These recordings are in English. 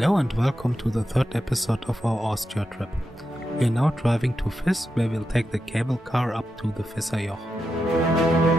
Hello and welcome to the third episode of our Austria trip. We are now driving to Fiss, where we'll take the cable car up to the Fisser Joch.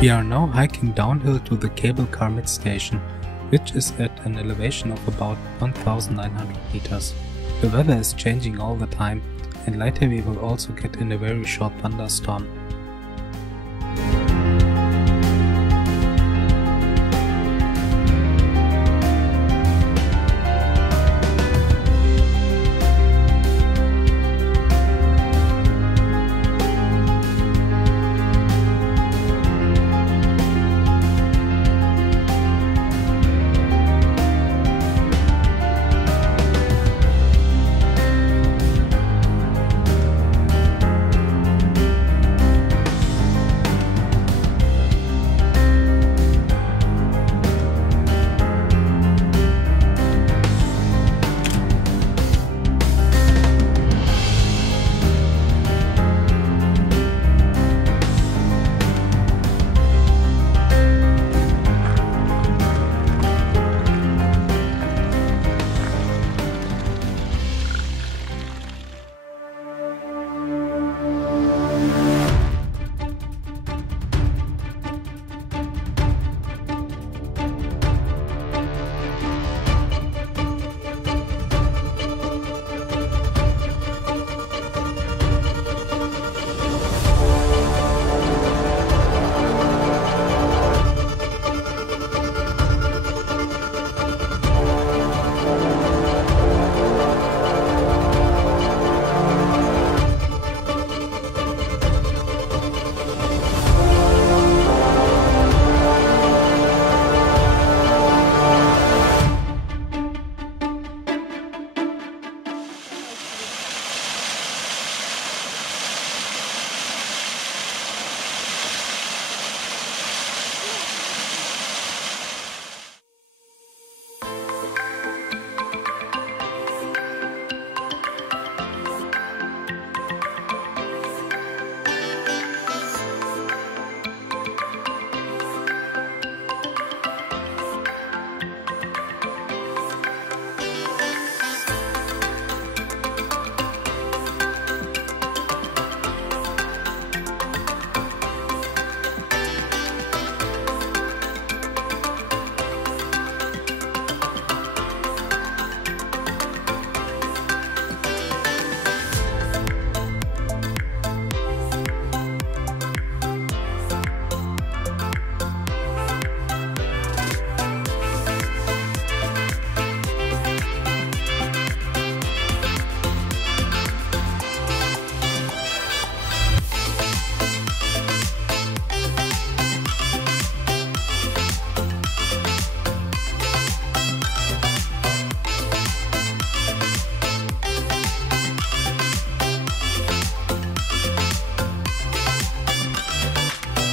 We are now hiking downhill to the cable car mid station, which is at an elevation of about 1900 meters. The weather is changing all the time, and later we will also get in a very short thunderstorm.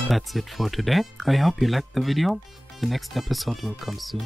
That's it for today. I hope you liked the video. The next episode will come soon.